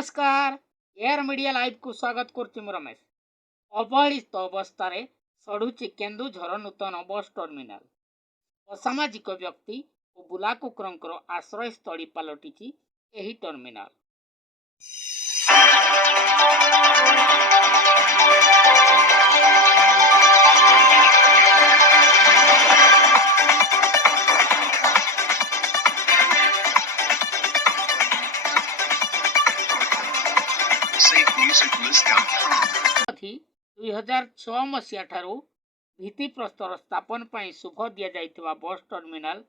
नमस्कार air media live को स्वागत करुच्ची मु रमेश। अवहेलित अवस्था सड़ुची केन्दुझर नूतन बस टर्मिनाल। असामाजिक व्यक्ति और बुला कुकुरंकर आश्रय स्थली पलटिची एही टर्मिनाल। थी 2006 मसीहा ठारू भित्ति प्रस्तर स्थापन पर शुभ दि जाइथिबा बस टर्मिनाल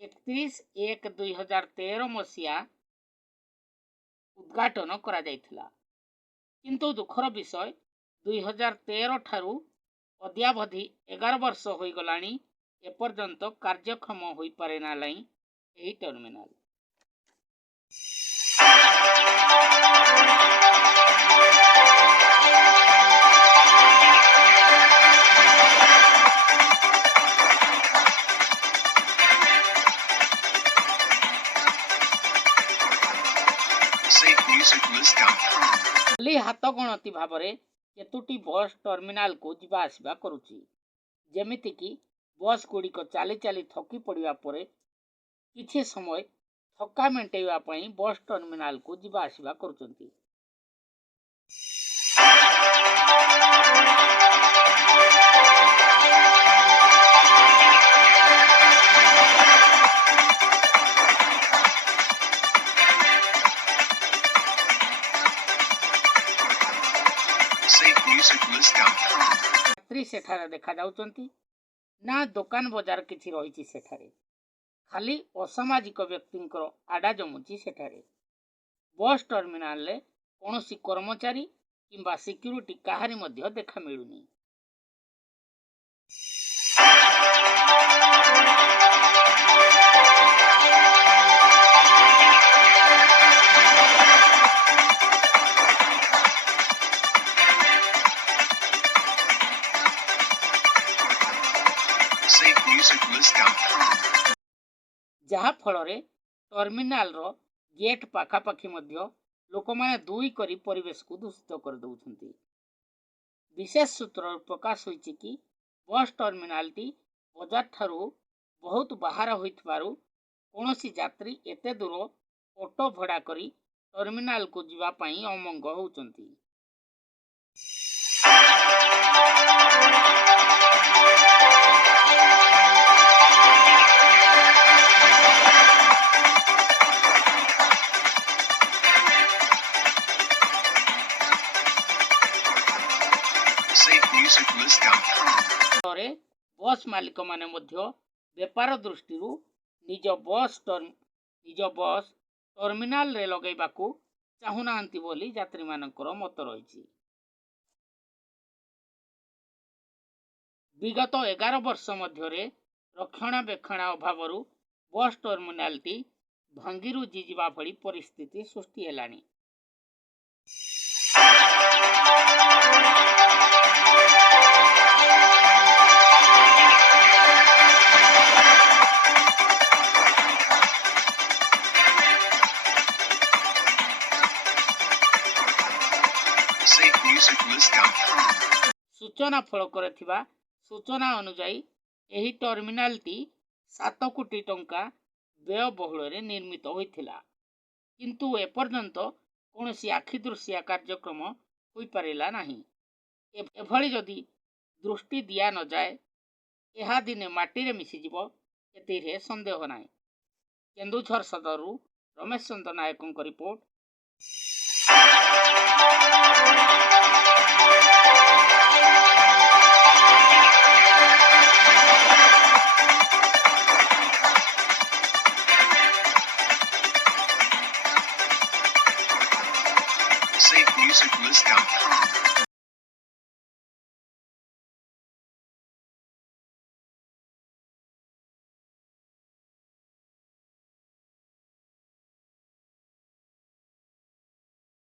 31/1/2013 मसीहा उद्घाटन करा जाइथिला। किंतु दुखर विषय 2013 ठारू अद्यावधि 11 वर्ष होई गलानी एपर्यंत कार्यक्षम होई पारे ना लाई एही टर्मिनाल। खाली हाथ गणती भाव केतुटी बस टर्मिनाल को जीवा आसवा करुची। जेमिति कि बस गुड़िक चाली चाली थकी पड़ा पर किछि समय थका मेंटेवा पई बस टर्मिनाल को जीवा आसवा करुचंती। यात्री सेठारे देखा जाउचंती ना दुकान बाजार किछि रहिछि सेठारे। खाली असामाजिक व्यक्तिंकर आडा जमुची सेठारे। बस टर्मिनाल रे कोनोसी कर्मचारी किंबा सिक्यूरिटी काहारी मध्य देखा मिलुनी। जहा फल टर्मिनाल रो गेट पाखापाखी मध्य लोक माने दुई करी परिवेश को दूषित कर दउछंती। विशेष सूत्र प्रकाश होइछि कि बस टर्मिनाल टी बाजार ठारू बहुत बाहर होइथबारु कोनोसी यात्री एते दूर ऑटो भड़ा करी टर्मिनाल को जीवा पई अमंग होउछंती। बस मालिक माने मध्य व्यापार दृष्टि निज बस टर्मिनाल रे लगैबाकू चाहुनांती बोली यात्री मानकर मत रही। विगत 11 वर्ष मध्य रक्षणाबेक्षण अभाव बस टर्मिनाल टी भांगिरू जीवा भली परिस्थिति सृष्टि हेलानी। सूचना फलक सूचना अनुजाई एही टर्मिनाल टी 7 कोटी टंका व्ययबहुल निर्मित होइथिला। किंतु एपर्यंत कौनसी आखिदृशिया कार्यक्रम होई पारिला नाही। एभली जदि दृष्टि दिया न जाए एहा दिने माटी रे मिसी जिवो एतिरे संदेह नाही। केन्दुझर सदरु रमेश चंद्र नायकଙ୍କ रिपोर्ट।